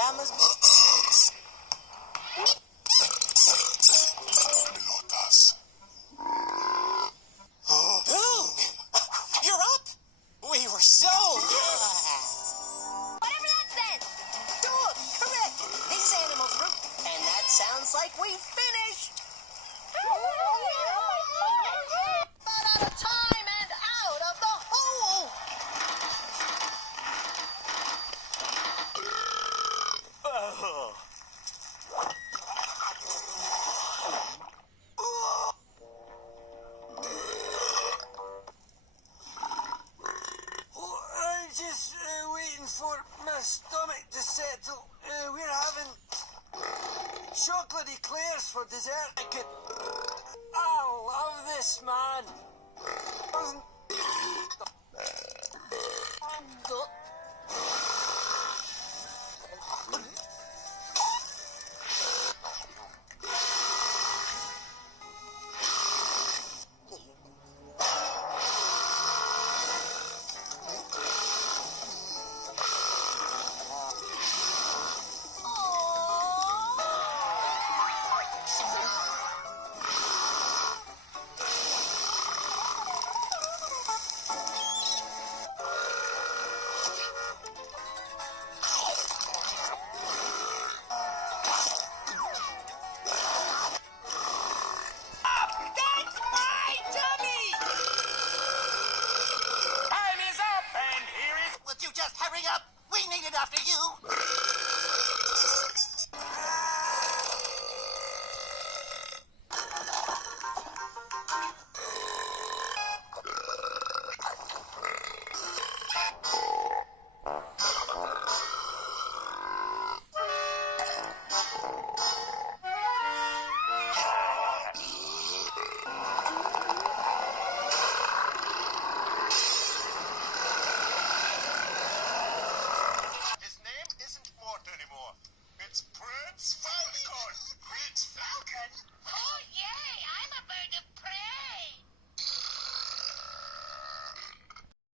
pajamas. Pelotas. Ooh, you're up. We were so. Whatever that says. Good, correct. These animals root, and that sounds like we finished. But out of time and out of the hole. I'm just waiting for my stomach to settle. We're having chocolate eclairs for dessert. I love this, man. Would you just hurry up? We need it after you.